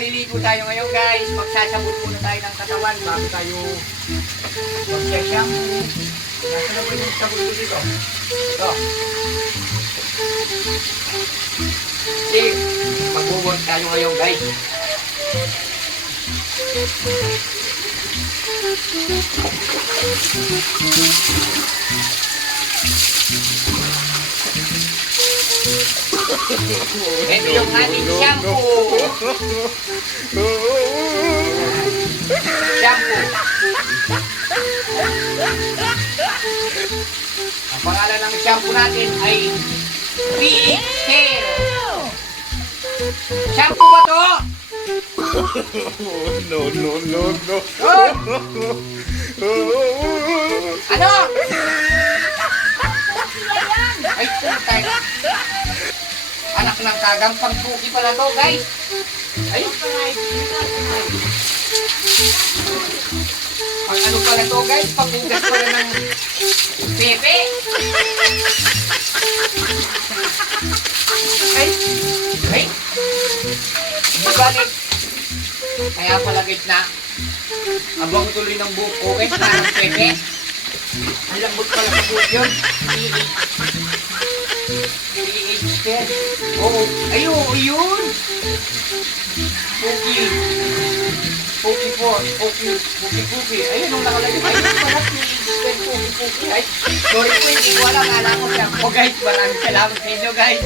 maliligo tayo ngayon guys. Magsasabon muna tayo ng katawan bago tayo magsashampoo. Nasa na ba yung sabon ko dito? Ito. Kasi mag-wash tayo ngayon guys. Ito yung ating shampoo. Shampoo. Ang pangalan ng shampoo natin ay PH Hair. Shampoo ba to? No. Ano? Ay, putay. Anak ng kagang pangpuki pala to, guys. Ay. Pang ano pala to, guys? Panghugas pala ng pepe. Ay. Di balik. Kaya pala guys na abang tuloy ng buhok ko, guys, na ng pepe. Ang lambot pala sa buhok yun. PH10. Oo. Ayun. Puki. Ayun ang nakalagay. Ayun pala PH10. Puki. Ay, sorry po, hindi ko alam. Alam ko siya. Oh guys, maraming salamat sa inyo guys.